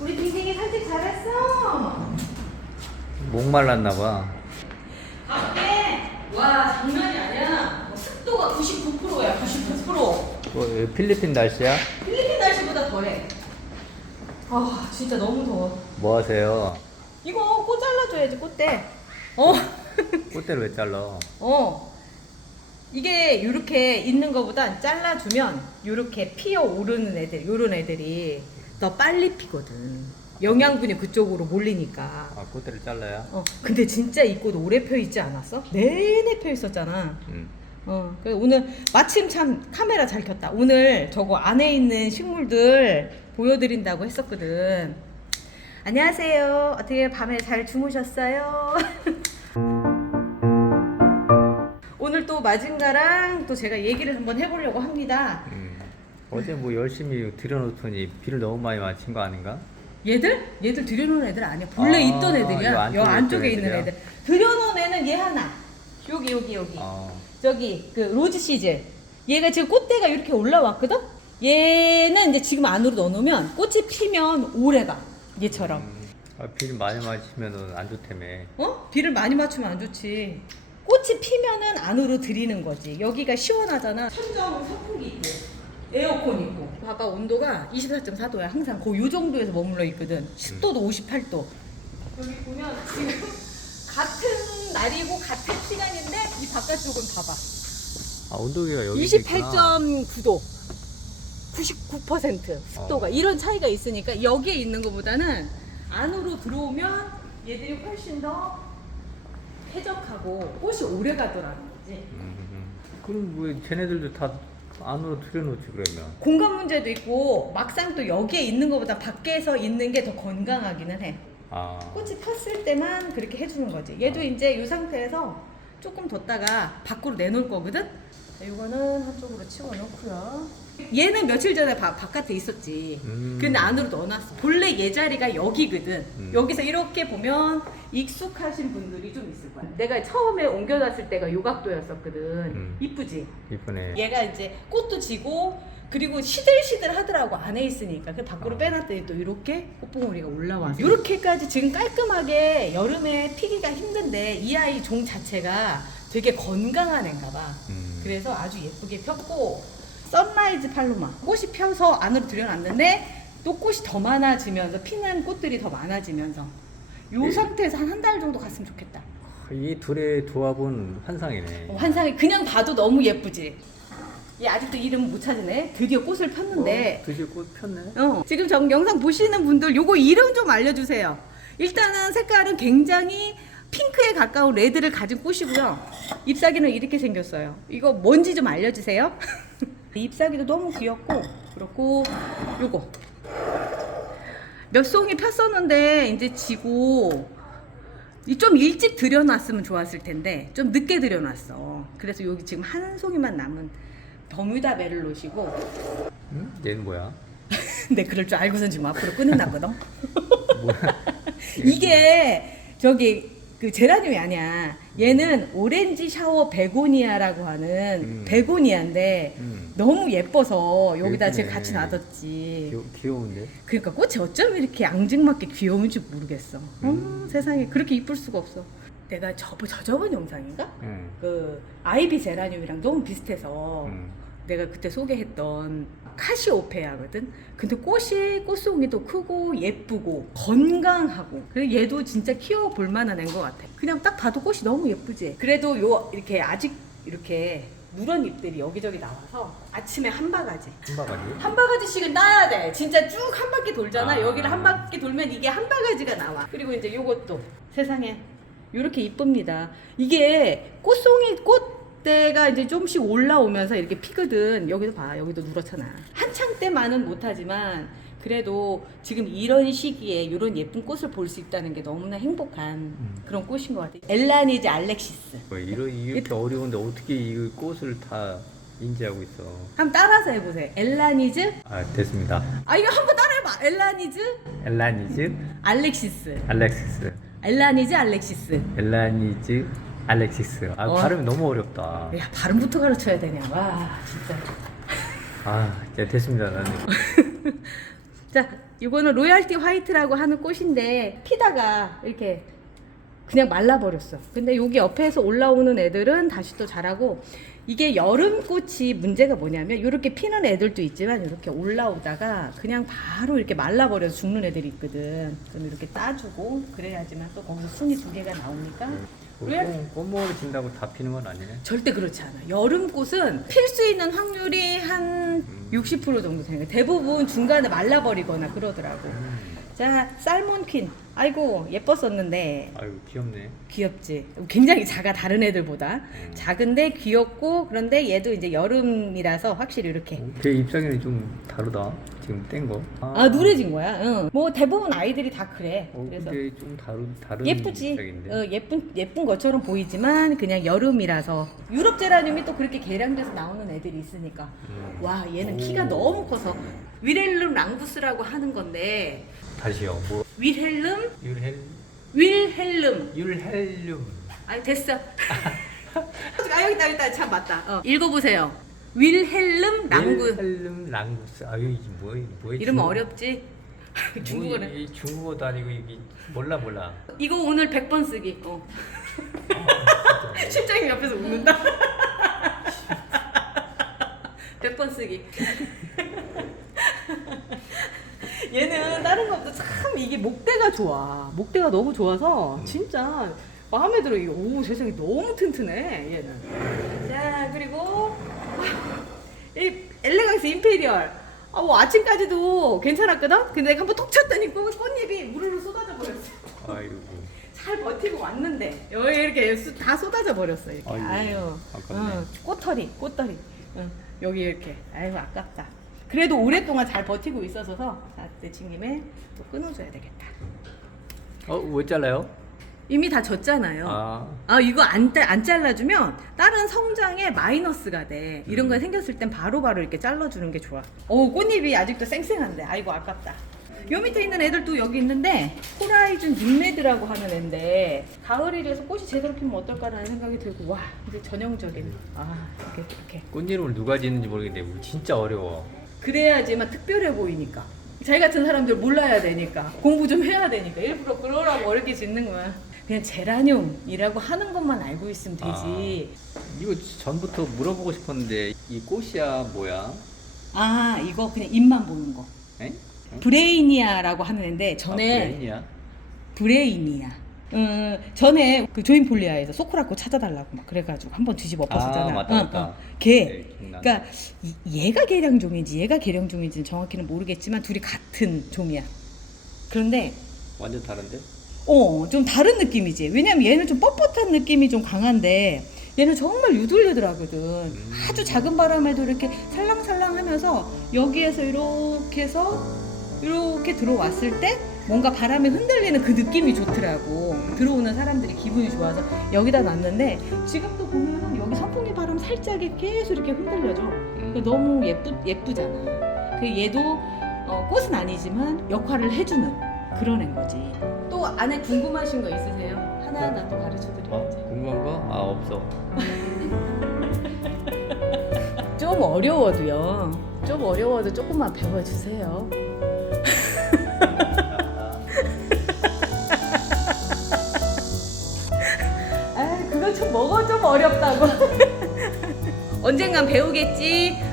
우리 딩딩이 산책 잘했어. 목말랐나 봐. 밖에 와 장난이 아니야. 뭐 습도가 99%야 99%. 뭐, 필리핀 날씨야? 필리핀 날씨보다 더해. 아 진짜 너무 더워. 뭐 하세요? 이거 꽃 잘라줘야지 꽃대. 어. 꽃대를 왜 잘라? 어. 이게 이렇게 있는 거보단 잘라주면 이렇게 피어 오르는 애들, 요런 애들이 더 빨리 피거든. 영양분이 그쪽으로 몰리니까. 아, 꽃대를 잘라야? 어, 근데 진짜 이 꽃 오래 펴 있지 않았어? 내내 펴 있었잖아. 응. 어, 그래 오늘 마침 참 카메라 잘 켰다. 오늘 저거 안에 있는 식물들 보여드린다고 했었거든. 안녕하세요. 어떻게 밤에 잘 주무셨어요? 오늘 또 마징가랑 또 제가 얘기를 한번 해보려고 합니다. 음. 어제 뭐 열심히 들여놓더니 비를 너무 많이 맞힌 거 아닌가? 얘들? 얘들 들여놓은 애들 아니야. 본래 아, 있던 요 애들이야. 안쪽에 여 안쪽에 있던 있는 애들이야? 애들. 들여놓은 애는 얘 하나. 여기 여기 여기. 어. 저기 그 로즈 시즈. 얘가 지금 꽃대가 이렇게 올라왔거든. 얘는 이제 지금 안으로 넣어놓으면 꽃이 피면 오래 가. 얘처럼. 음. 아, 비를 많이 맞으면 안 좋다며. 어? 비를 많이 맞추면 안 좋지. 꽃이 피면은 안으로 들이는 거지. 여기가 시원하잖아. 천정 선풍기 있고 에어컨 있고. 봐봐 온도가 24.4도야. 항상 거요 정도에서 머물러 있거든. 습도도 58도. 여기 보면 지금 같은 날이고 같은 시간인데 이 바깥쪽은 봐봐. 아, 온도계가 여기 있구나. 28.9도. 99% 습도가 어. 이런 차이가 있으니까 여기에 있는 것보다는 안으로 들어오면 얘들이 훨씬 더 쾌적하고 꽃이 오래 가더라는 거지. 음, 음. 그럼 왜 쟤네들도 다 안으로 들여놓지 그러면? 공간 문제도 있고 막상 또 여기에 있는 것보다 밖에서 있는 게 더 건강하기는 해. 아. 꽃이 폈을 때만 그렇게 해주는 거지. 얘도 이제 이 상태에서 조금 뒀다가 밖으로 내놓을 거거든. 자, 이거는 한쪽으로 치워 놓고요. 얘는 며칠 전에 바, 바깥에 있었지. 음. 근데 안으로 넣어놨어. 본래 얘 자리가 여기거든. 음. 여기서 이렇게 보면 익숙하신 분들이 좀 있을 거야. 내가 처음에 옮겨놨을 때가 요 각도였었거든. 음. 이쁘지? 이쁘네. 얘가 이제 꽃도 지고 그리고 시들시들 하더라고 안에 있으니까 그 밖으로 어. 빼놨더니 또 이렇게 꽃봉오리가 올라와서 이렇게까지 지금 깔끔하게 여름에 피기가 힘든데 이 아이 종 자체가 되게 건강한 애인가 봐 음. 그래서 아주 예쁘게 폈고 선라이즈 팔로마 꽃이 펴서 안으로 들여놨는데 또 꽃이 더 많아지면서 피는 꽃들이 더 많아지면서 요 네. 상태에서 한 한 달 정도 갔으면 좋겠다 이 둘의 조합은 환상이네. 어, 환상이 그냥 봐도 너무 예쁘지. 얘 아직도 이름 못 찾으네. 드디어 꽃을 폈는데. 어, 드디어 꽃 폈네. 어, 지금 정 영상 보시는 분들 요거 이름 좀 알려주세요. 일단은 색깔은 굉장히 핑크에 가까운 레드를 가진 꽃이고요. 잎사귀는 이렇게 생겼어요. 이거 뭔지 좀 알려주세요. 잎사귀도 너무 귀엽고 그렇고 요거 몇 송이 폈었는데 이제 지고 이좀 일찍 들여놨으면 좋았을 텐데 좀 늦게 들여놨어. 그래서 여기 지금 한 송이만 남은 버뮤다 메를롯이고 응? 얘는 뭐야? 근데 그럴 줄 알고선 지금 앞으로 끊어놨거든. 뭐야? 이게 저기 그 제라늄이 아니야. 얘는 오렌지 샤워 베고니아라고 하는 음. 베고니아인데 음. 너무 예뻐서 여기다 예쁘네. 같이 놔뒀지. 귀여, 귀여운데? 그러니까 꽃이 어쩜 이렇게 앙증맞게 귀여운지 모르겠어. 음. 어, 세상에 그렇게 이쁠 수가 없어. 내가 저번 저저번 영상인가? 응. 그 아이비 제라늄이랑 너무 비슷해서 응. 내가 그때 소개했던 카시오페아거든. 근데 꽃이 꽃송이도 크고 예쁘고 건강하고. 그래 얘도 진짜 키워볼 만한 애인 것 같아. 그냥 딱 봐도 꽃이 너무 예쁘지. 그래도 요 이렇게 아직 이렇게 누런 잎들이 여기저기 나와서 아침에 한 바가지. 한 바가지? 한 바가지씩은 따야 돼. 진짜 쭉 한 바퀴 돌잖아. 아. 여기를 한 바퀴 돌면 이게 한 바가지가 나와. 그리고 이제 요것도 세상에 이렇게 이쁩니다. 이게 꽃송이 꽃 대가 이제 좀씩 올라오면서 이렇게 피거든. 여기도 봐. 여기도 누렇잖아. 한창 때만은 못하지만 그래도 지금 이런 시기에 이런 예쁜 꽃을 볼 수 있다는 게 너무나 행복한 음. 그런 꽃인 것 같아. 엘라니즈 알렉시스. 뭐 이러, 이렇게 어려운데 어떻게 이 꽃을 다 인지하고 있어? 한번 따라서 해보세요. 엘라니즈. 아 됐습니다. 아 이거 한번 따라해봐. 엘라니즈 엘라니즈 알렉시스. 알렉시스. 엘라니즈 알렉시스. 엘라니즈 알렉시스. 아 어. 발음이 너무 어렵다. 야 발음부터 가르쳐야 되냐. 와 진짜. 아 이제 됐습니다 나는. 자 이거는 로얄티 화이트라고 하는 꽃인데 피다가 이렇게 그냥 말라버렸어. 근데 여기 옆에서 올라오는 애들은 다시 또 자라고 이게 여름 꽃이 문제가 뭐냐면 이렇게 피는 애들도 있지만 이렇게 올라오다가 그냥 바로 이렇게 말라버려서 죽는 애들이 있거든. 그럼 이렇게 따주고 그래야지만 또 거기서 순이 두 개가 나오니까 로얄 꽃- 꽃목을 진다고 다 피는 건 아니네. 절대 그렇지 않아. 여름 꽃은 필 수 있는 확률이 한 60% 정도 되는 거야. 대부분 중간에 말라버리거나 그러더라고. 음. 자, 살몬퀸. 아이고, 예뻤었는데. 아유 귀엽네. 귀엽지? 굉장히 작아, 다른 애들보다. 음. 작은데 귀엽고, 그런데 얘도 이제 여름이라서 확실히 이렇게. 걔 잎사귀는 좀 다르다. 지금 뗀 거. 아, 누래진 거야? 응. 뭐 대부분 아이들이 다 그래. 어, 그래서. 근데 좀 다른 다른 예쁘지? 잎사귀인데. 어, 예쁜 예쁜 것처럼 보이지만 그냥 여름이라서 유럽 제라늄이 또 그렇게 개량돼서 나오는 애들이 있으니까 음. 와 얘는 오. 키가 너무 커서 위렐름 랑구스라고 하는 건데 다시요. 뭐 윌헬름 율헬 윌헬름. 율헬륨. 아니 됐어. 아 여기다 여기다. 참 맞다. 어. 읽어보세요. 윌헬름 랑구. 율헬륨 랑구스. 아유 이게 뭐야 뭐야? 이름 어렵지? 중국어는 이 중국어도 아니고 이게 몰라 몰라. 이거 오늘 100번 쓰기. 어. 실장님 옆에서 웃는다. 100번 쓰기 얘는 다른 것도 참 이게 목대가 좋아. 목대가 너무 좋아서 진짜 마음에 들어. 이게 오 세상에 너무 튼튼해 얘는. 자 그리고 이 엘레강스 임페리얼. 아, 뭐 아침까지도 괜찮았거든? 근데 한번 톡 쳤더니 꽃- 꽃잎이 우르르 쏟아져 버렸어. 아이고. 잘 버티고 왔는데 여기 이렇게 수- 다 쏟아져 버렸어 이렇게. 아이고, 아유. 아깝네. 응, 꽃털이 꽃털이. 응, 여기 이렇게. 아이고 아깝다 그래도 오랫동안 잘 버티고 있어서 자, 내친 김에 또 끊어줘야 되겠다 어왜 잘라요? 이미 다 졌잖아요 아. 아 이거 안, 따- 안 잘라주면 다른 성장에 마이너스가 돼 이런 거 음. 생겼을 땐 바로바로 이렇게 잘라주는 게 좋아 어 꽃잎이 아직도 쌩쌩한데 아이고 아깝다 요 밑에 있는 애들도 여기 있는데 호라이즌 닉레드라고 하는 애인데 가을이라서 꽃이 제대로 피면 어떨까라는 생각이 들고 와 이제 전형적인 아 이렇게 이렇게 꽃 이름을 누가 짓는지 모르겠는데 진짜 어려워. 그래야지만 특별해 보이니까. 자기 같은 사람들 몰라야 되니까. 공부 좀 해야 되니까. 일부러 그러라고 어렵게 짓는 거야. 그냥 제라늄이라고 하는 것만 알고 있으면 되지. 이거 전부터 물어보고 싶었는데 이 꽃이야 뭐야? 아 이거 그냥 입만 보는 거. 에? 브레이니아라고 하는 애인데 전에 아, 브레인이야? 브레이니아 음, 전에 그 조인폴리아에서 소크라코 찾아달라고 막 그래가지고 한번 뒤집어 엎었었잖아 아, 맞다, 맞다. 걔 네. 그러니까 이- 얘가 개량종인지 얘가 개량종인지는 정확히는 모르겠지만 둘이 같은 종이야 그런데 완전 다른데? 어, 좀 다른 느낌이지. 왜냐면 얘는 좀 뻣뻣한 느낌이 좀 강한데 얘는 정말 유들유들하거든. 아주 작은 바람에도 이렇게 살랑살랑 하면서 여기에서 이렇게 해서 이렇게 들어왔을 때 뭔가 바람에 흔들리는 그 느낌이 좋더라고. 들어오는 사람들이 기분이 좋아서 여기다 놨는데 지금도 보면 여기 선풍기 바람 살짝에 계속 이렇게 흔들려져. 그 너무 예쁘, 예쁘잖아. 그 얘도 어, 꽃은 아니지만 역할을 해주는 그런 애인 거지. 또 안에 궁금하신 거 있으세요? 하나하나 또 가르쳐 어? 드려야지. 궁금한 거? 아 없어. 좀 어려워도요. 좀 어려워도 조금만 배워주세요. 언젠간 배우겠지.